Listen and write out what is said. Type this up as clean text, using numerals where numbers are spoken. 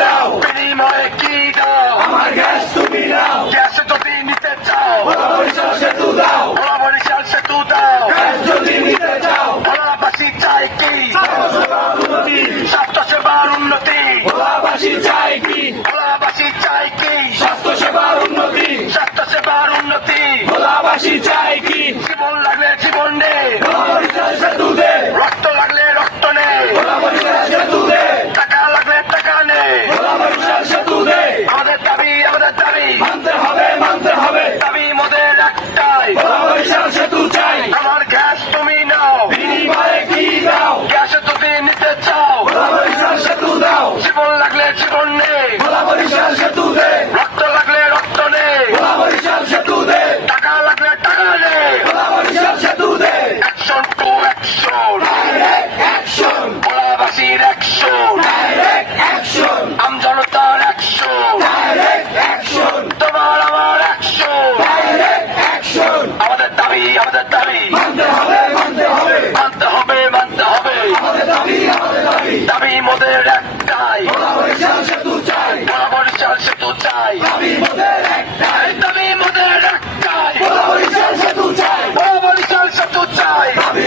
দাও, বিনিময়ে কি দাও? আমার গ্যাস তুমি দাও, গ্যাস যদি নিতে চাও, ভোলা বরিশাল সেতু দাও, ভোলা বরিশাল সেতু দাও। গ্যাস যদি নিতে চাও, ভোলাবাসী চাই কি? স্বাস্থ্যসেবার উন্নতি, স্বাস্থ্যসেবার উন্নতি। ভোলাবাসী চাই কি? ভোলাবাসী চাই কি? স্বাস্থ্যসেবার উন্নতি, স্বাস্থ্যসেবার উন্নতি। ভোলাবাসী চাই কি? জীবন লাগলে জীবন নে, ভোলা বরিশাল সেতু দে, রক্ত লাগলে রক্ত নে, ভোলা বরিশাল সেতু দে, টাকা লাগলে টাকা নে। ভোলা বরিশাল সেতু দে, আমাদের দাবি, আমাদের দাবি, মানতে হবে, মানতে হবে, দাবি মোদের একটাই। ভোলা বরিশাল সেতু চাই, আমার গ্যাস তুমি নাও, বিনিময়ে কি দাও, গ্যাস যদি নিতে চাও, ভোলা বরিশাল সেতু দাও, জীবন লাগলে জীবন নে, ভোলা বরিশাল সেতু দে, রক্ত লাগলে রক্ত নে, ভোলা বরিশাল সেতু দে, টাকা লাগলে টাকা নে। ভোলা বরিশাল সেতু দে, action to action, direct action, ভোলাবাসীর অ্যাকশন, ডাইরেক্ট অ্যাকশন, আমজনতার অ্যাকশন, ডাইরেক্ট অ্যাকশন, তোমার আমার অ্যাকশন। ডাইরেক্ট অ্যাকশন, আমাদের দাবি, আমাদের দাবি, মানতে হবে, মানতে হবে, মানতে হবে, মানতে হবে। আমাদের দাবি, আমাদের দাবি, দাবি মোদের একটাই, ভোলা বরিশাল সেতু চাই, ভোলা বরিশাল সেতু চাই। দাবি মোদের একটাই, এই দাবি মোদের একটাই, ভোলা বরিশাল সেতু চাই, ভোলা বরিশাল সেতু চাই। দাবি